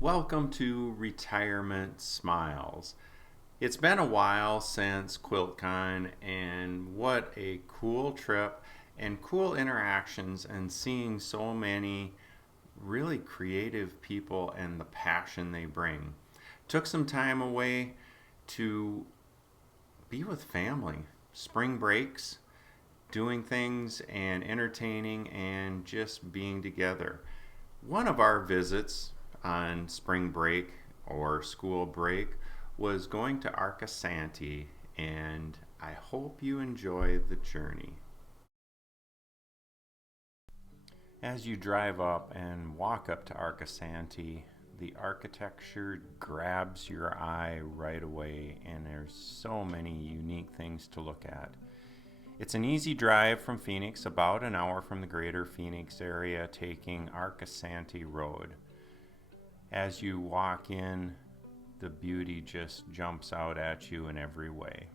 Welcome to Retirement Smiles. It's been a while since QuiltCon, and what a cool trip and cool interactions and seeing so many really creative people and the passion they bring. Took some time away to be with family, spring breaks, doing things and entertaining and just being together. One of our visits on spring break or school break was going to Arcosanti, and I hope you enjoy the journey. As you drive up and walk up to Arcosanti, the architecture grabs your eye right away, and there's so many unique things to look at. It's an easy drive from Phoenix, about an hour from the greater Phoenix area, taking Arcosanti Road. As you walk in, the beauty just jumps out at you in every way.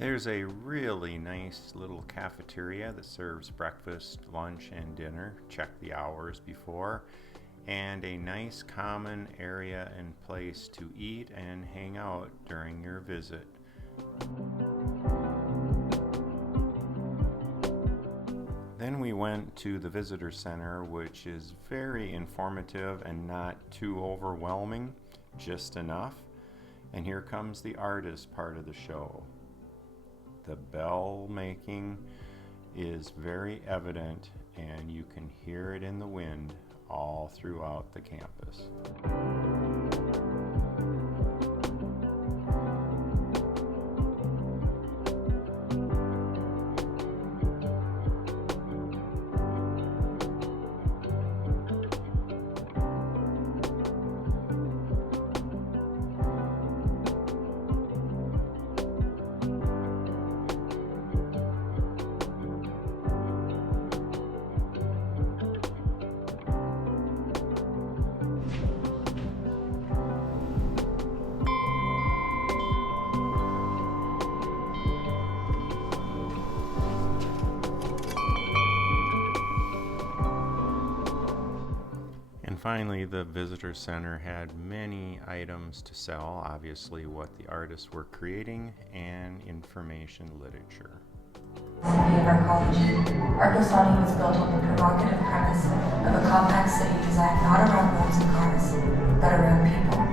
There's a really nice little cafeteria that serves breakfast, lunch, and dinner. Check the hours before. And a nice common area and place to eat and hang out during your visit. Then we went to the visitor center, which is very informative and not too overwhelming, just enough. And here comes the artist part of the show. The bell making is very evident, and you can hear it in the wind all throughout the campus. Finally, the visitor center had many items to sell, obviously what the artists were creating, and information literature. City of our college, Arcosanti was built on the provocative premise of a compact city designed not around roads and cars, but around people.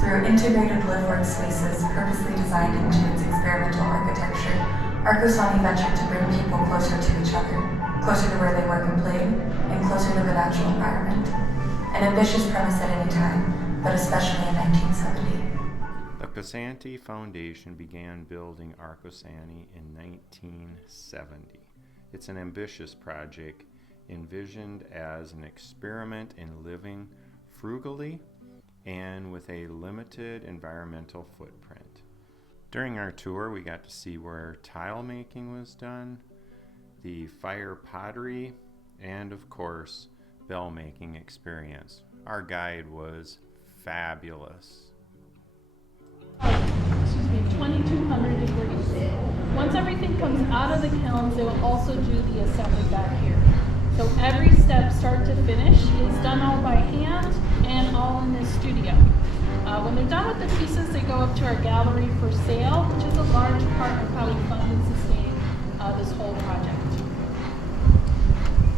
Through integrated live-work spaces purposely designed into its experimental architecture, Arcosanti ventured to bring people closer to each other, closer to where they work and play, and closer to the natural environment. An ambitious premise at any time, but especially in 1970. The Arcosanti Foundation began building Arcosanti in 1970. It's an ambitious project envisioned as an experiment in living frugally and with a limited environmental footprint. During our tour, we got to see where tile making was done, the fire pottery, and of course, bell making experience. Our guide was fabulous. 2200 degrees. Once everything comes out of the kilns, they will also do the assembly back here. So every step, start to finish, is done all by hand and all in this studio. When they're done with the pieces, they go up to our gallery for sale, which is a large part of how we fund and sustain this whole project.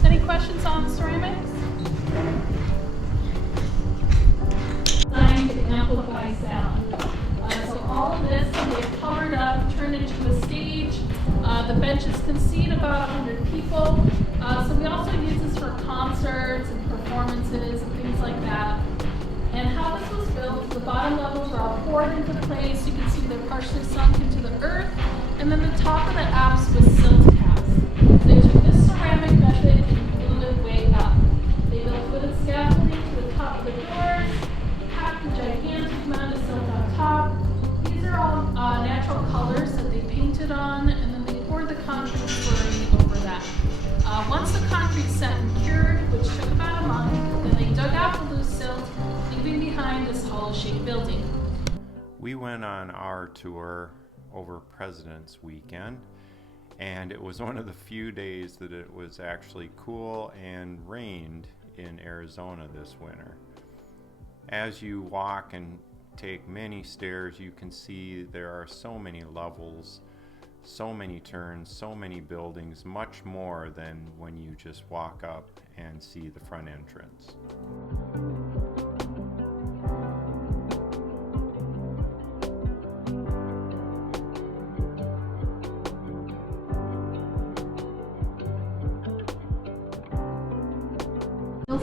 Any questions on ceramics? Designed to amplify sound. So all of this we have covered up, turned into a stage. The benches can seat about 100 people. So we also use this for concerts and performances and things like that. And how this was built, the bottom levels are all poured into place. You can see they're partially sunk into the earth. And then the top of the apse was silt cast. They took this ceramic method and glued it way up. They built wooden scaffolding to the top of the doors, packed a gigantic amount of silt on top. These are all natural colors that they painted on, and then they poured the concrete slurry over that. Once the concrete set and cured, which took about a month, then they dug out the loose silt, leaving behind this hollow-shaped building. We went on our tour over President's Weekend, and it was one of the few days that it was actually cool and rained in Arizona this winter. As you walk and take many stairs, you can see there are so many levels, so many turns, so many buildings, much more than when you just walk up and see the front entrance.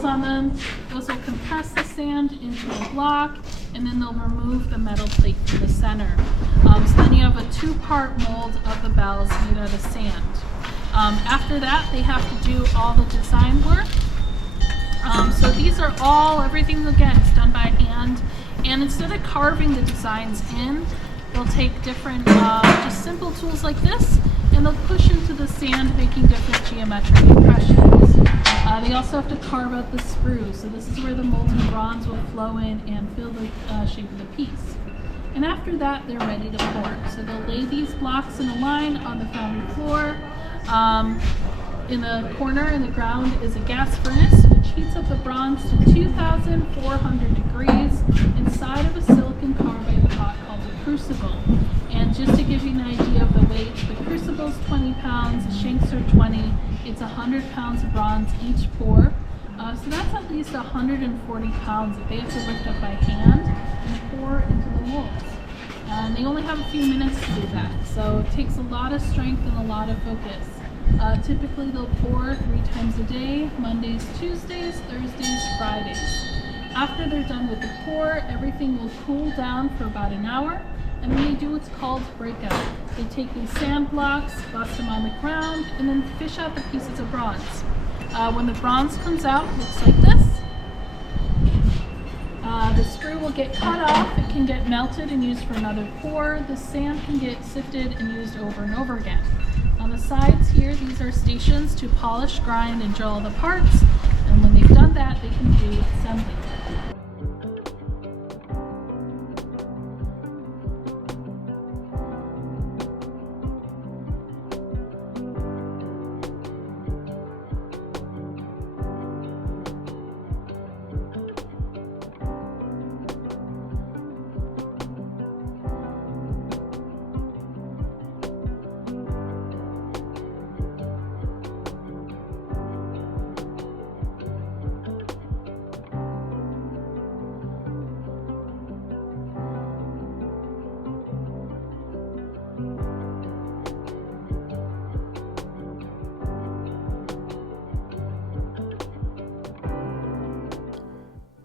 On them, those will compress the sand into a block, and then they'll remove the metal plate from the center. So then you have a two-part mold of the bells made out of sand. After that, they have to do all the design work. So these are all, everything again is done by hand, and instead of carving the designs in, they'll take different, just simple tools like this, and they'll push into the sand, making different geometric impressions. They also have to carve out the sprue, so this is where the molten bronze will flow in and fill the shape of the piece. And after that, they're ready to pour. So they'll lay these blocks in a line on the foundry floor. In the corner in the ground is a gas furnace, which heats up the bronze to 2,400 degrees inside of a silicon carbide pot called a crucible. And just to give you an idea of the weight, the crucible is 20 pounds, the shanks are 20. It's 100 pounds of bronze each pour. So that's at least 140 pounds that they have to lift up by hand and pour into the molds. And they only have a few minutes to do that, so it takes a lot of strength and a lot of focus. Typically they'll pour 3 times a day, Mondays, Tuesdays, Thursdays, Fridays. After they're done with the pour, everything will cool down for about an hour, and then they do what's called breakout. They take these sand blocks, bust them on the ground, and then fish out the pieces of bronze. When the bronze comes out, it looks like this. The sprue will get cut off, it can get melted and used for another pour. The sand can get sifted and used over and over again. On the sides here, these are stations to polish, grind, and drill all the parts. And when they've done that, they can do assembly.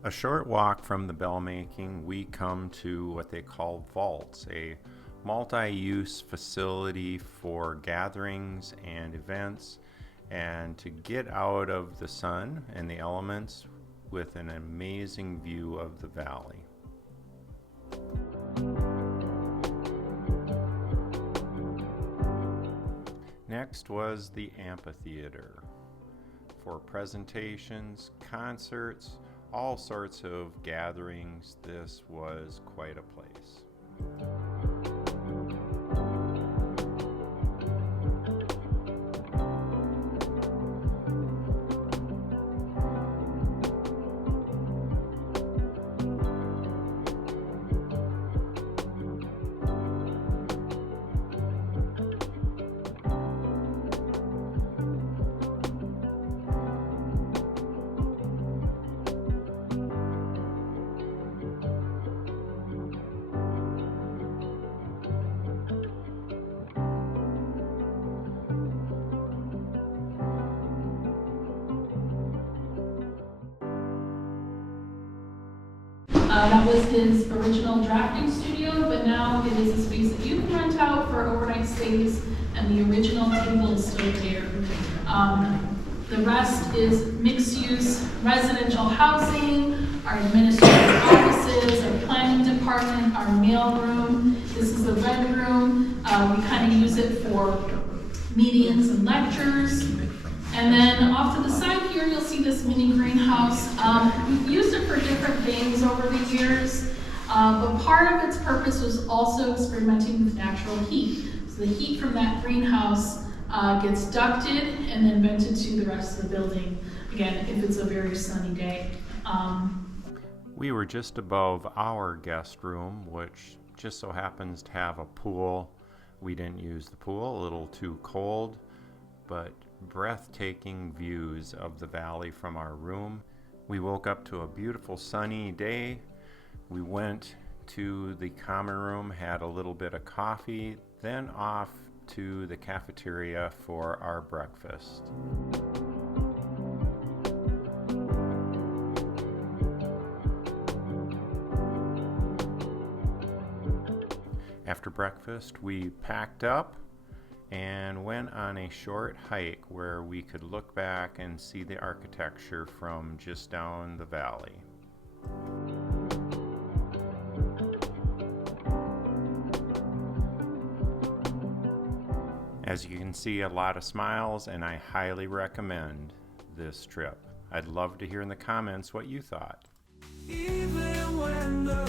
A short walk from the bell making, we come to what they call vaults, a multi-use facility for gatherings and events, and to get out of the sun and the elements with an amazing view of the valley. Next was the amphitheater for presentations, concerts, all sorts of gatherings. This was quite a place. That was his original drafting studio, but now it is a space that you can rent out for overnight stays, and the original table is still there. The rest is mixed-use residential housing, our administrative offices, our planning department, our mail room. This is the red room. We kind of use it for meetings and lectures. And then off to the side here, you'll see this mini greenhouse. We've used it for different things over the years, but part of its purpose was also experimenting with natural heat. So the heat from that greenhouse gets ducted and then vented to the rest of the building, again, if it's a very sunny day. We were just above our guest room, which just so happens to have a pool. We didn't use the pool, a little too cold, but breathtaking views of the valley from our room. We woke up to a beautiful sunny day. We went to the common room, had a little bit of coffee, then off to the cafeteria for our breakfast. After breakfast, we packed up and went on a short hike where we could look back and see the architecture from just down the valley. As you can see, a lot of smiles, and I highly recommend this trip. I'd love to hear in the comments what you thought. Even when the